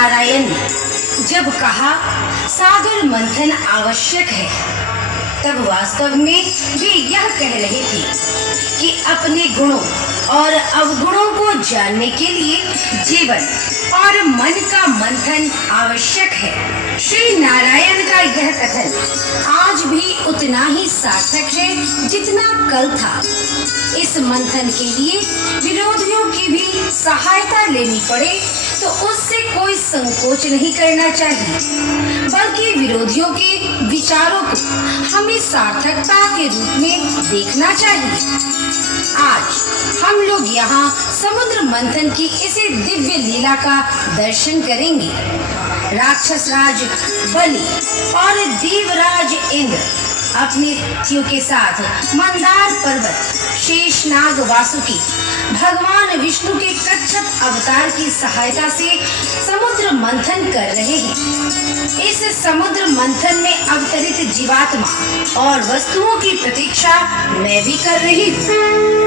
नारायण ने जब कहा सागर मंथन आवश्यक है, तब वास्तव में वे यह कह रहे थे कि अपने गुणों और अवगुणों को जानने के लिए जीवन और मन का मंथन आवश्यक है। श्री नारायण का यह कथन आज भी उतना ही सार्थक है जितना कल था। इस मंथन के लिए विरोधियों की भी सहायता लेनी पड़े तो उससे कोई संकोच नहीं करना चाहिए, बल्कि विरोधियों के विचारों को हमें सार्थकता के रूप में देखना चाहिए। आज हम लोग यहाँ समुद्र मंथन की इसी दिव्य लीला का दर्शन करेंगे। राक्षस राज बलि और देवराज इंद्र अपने साथियों के साथ मंदार पर्वत शेषनाग वासुकी भगवान विष्णु के कच्छप अवतार की सहायता से समुद्र मंथन कर रहे हैं। इस समुद्र मंथन में अवतरित जीवात्मा और वस्तुओं की प्रतीक्षा मैं भी कर रही हूँ।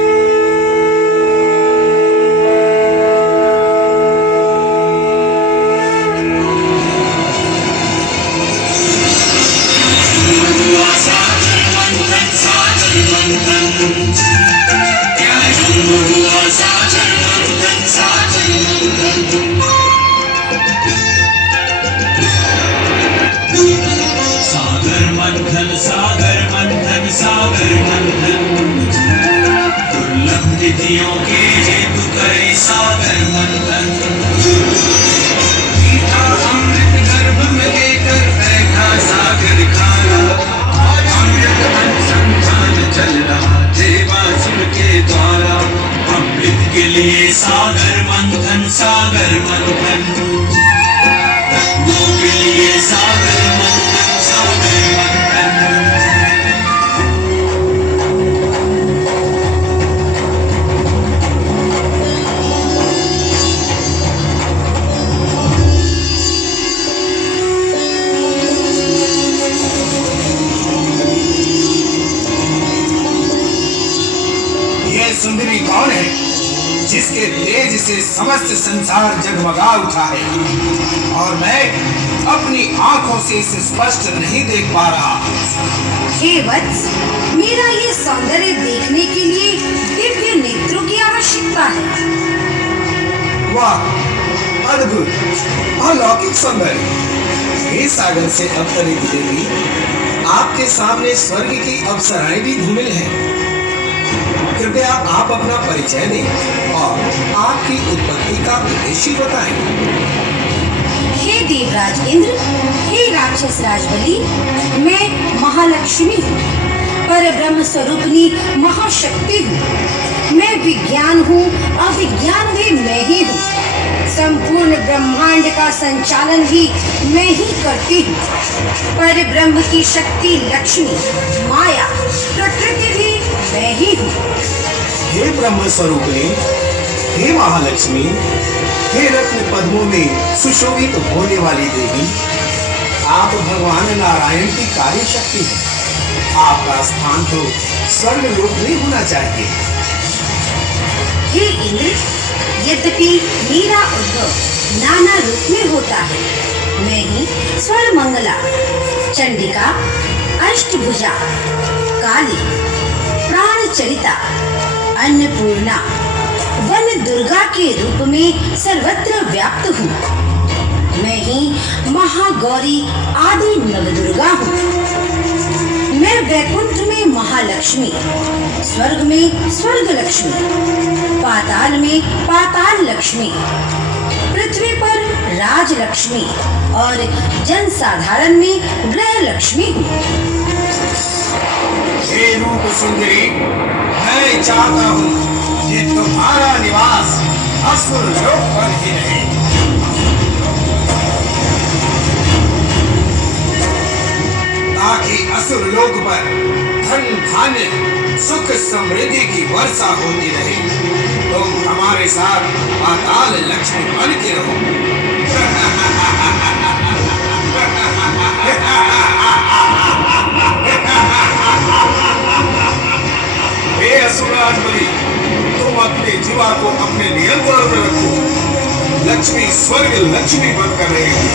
तिथियों के हेतु करे सागर मंथन, मीठा अमृत गर्भ में लेकर बैठा सागर खाना, अमृत अनुसंधान चल रहा देवासुर के द्वारा। अमृत के लिए सागर मंथन रत्नों के लिए सागर मंथन सुंदरी कौन है जिसके तेज से समस्त संसार जगमगा उठा है और मैं अपनी आंखों से इसे स्पष्ट नहीं देख पा रहा। हे वत्स, मेरा ये सौंदर्य देखने के लिए दिव्य नेत्रों की आवश्यकता है। वाह, अद्भुत, अलौकिक सौंदर्य। हे सागर से अवतरित देवी, आपके सामने स्वर्ग की अप्सराएं भी धूमिल हैं। कृपया आप अपना परिचय दें और आपकी उत्पत्ति का उद्देश्य बताएं। हे देवराज इंद्र, हे राक्षस राज बलि, मैं महालक्ष्मी हूँ, पर ब्रह्म स्वरूपिणी महाशक्ति हूँ। मैं विज्ञान हूँ, अविज्ञान भी मैं ही हूँ। संपूर्ण ब्रह्मांड का संचालन भी मैं ही करती हूँ। पर ब्रह्म की शक्ति लक्ष्मी, माया, प्रकृति भी मैं ही हूँ। हे ब्रह्म स्वरूपिणी, हे महालक्ष्मी, हे रत्न पद्मों में सुशोभित होने वाली देवी, आप भगवान नारायण की कार्य शक्ति हैं। आपका स्थान तो स्वर्ग लोक में होना चाहिए। हे इंद्र, यद्यपि मेरा उद्भव नाना रूप में होता है, मैं ही स्वर मंगला, चंडिका, अष्टभुजा, काली, प्राणचरिता, अन्नपूर्णा, वन दुर्गा के रूप में सर्वत्र व्याप्त हूँ। मैं ही महागौरी आदि नवदुर्गा हूँ। मैं वैकुंठ में महालक्ष्मी, स्वर्ग में स्वर्ग लक्ष्मी, पाताल में पाताल लक्ष्मी, पृथ्वी पर राज लक्ष्मी और जन साधारण में ग्रह लक्ष्मी हूँ। हे रूप सुंदरी, मैं चाहता हूँ कि तुम्हारा निवास असुर लोक पर ही रहे। ताकि असुर लोक पर धन धान्य सुख समृद्धि की वर्षा होती रहे। तुम हमारे साथ पाताल लक्ष्मी बन के रहो। हे असुरराज बलि, तुम अपने जीवा को अपने नियंत्रण में रखो। लक्ष्मी स्वर्ग लक्ष्मी बनकर रहेगी।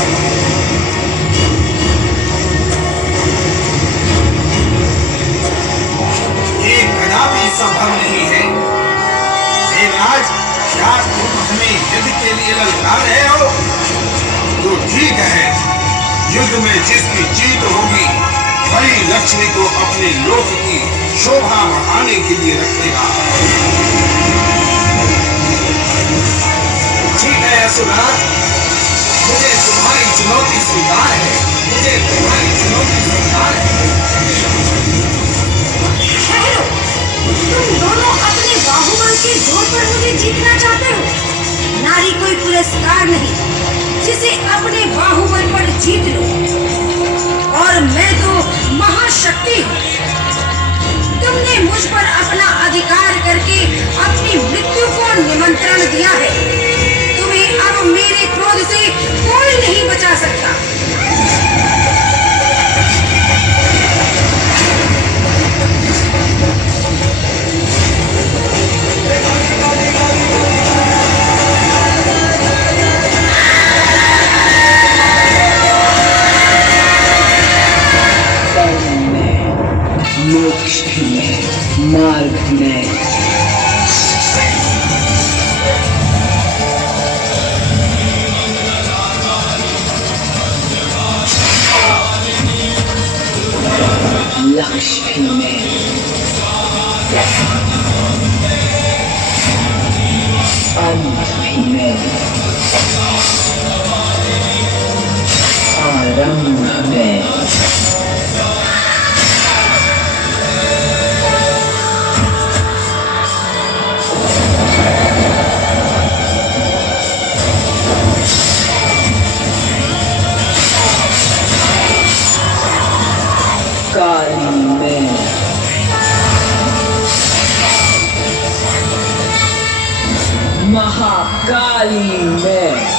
ये कदापि संभव नहीं है। देवराज, क्या तुम हमें युद्ध के लिए ललकार रहे हो? तो ठीक है, युद्ध में जिसकी जीत होगी वही लक्ष्मी को अपने लोक की शोभा बढ़ाने के लिए रखेगा। ठीक है असुरनाथ, मुझे तुम्हारी चुनौती स्वीकार है। मुझे तुम्हारी चुनौती स्वीकार है। ठहरो, तुम दोनों अपने बाहुबल के जोर पर मुझे जीतना चाहते हो। नारी कोई पुरस्कार नहीं जिसे अपने बाहुबल पर जीत लो, और मैं तो महाशक्ति हूँ। तुमने मुझ पर अपना अधिकार करके अपनी मृत्यु को निमंत्रण दिया है। तुम्हें अब मेरे क्रोध से कोई नहीं बचा सकता। मोक्ष में, मार्ग में, लक्ष्य में, अंत में, आरंभ में। काली में, महाकाली में,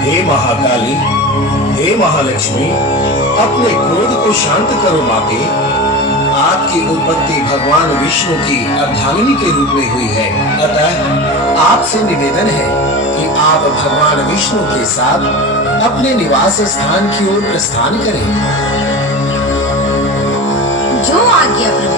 हे महाकाली, हे महालक्ष्मी, अपने क्रोध को शांत करो माते। आपकी उत्पत्ति भगवान विष्णु की अर्धांगिनी के रूप में हुई है, अतः आपसे निवेदन है कि आप भगवान विष्णु के साथ अपने निवास स्थान की ओर प्रस्थान करें। जो आज्ञा प्रभु।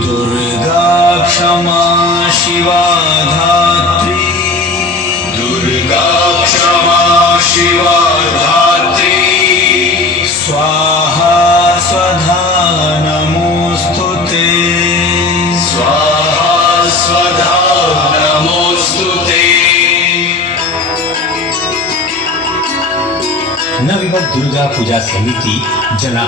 दुर्गा क्षमा शिवा धात्री, दुर्गा क्षमा शिवा धात्री, स्वाहा स्वधा नमोस्तुते, स्वाहा स्वधा नमोस्तुते। नवयुवक दुर्गा पूजा समिति जना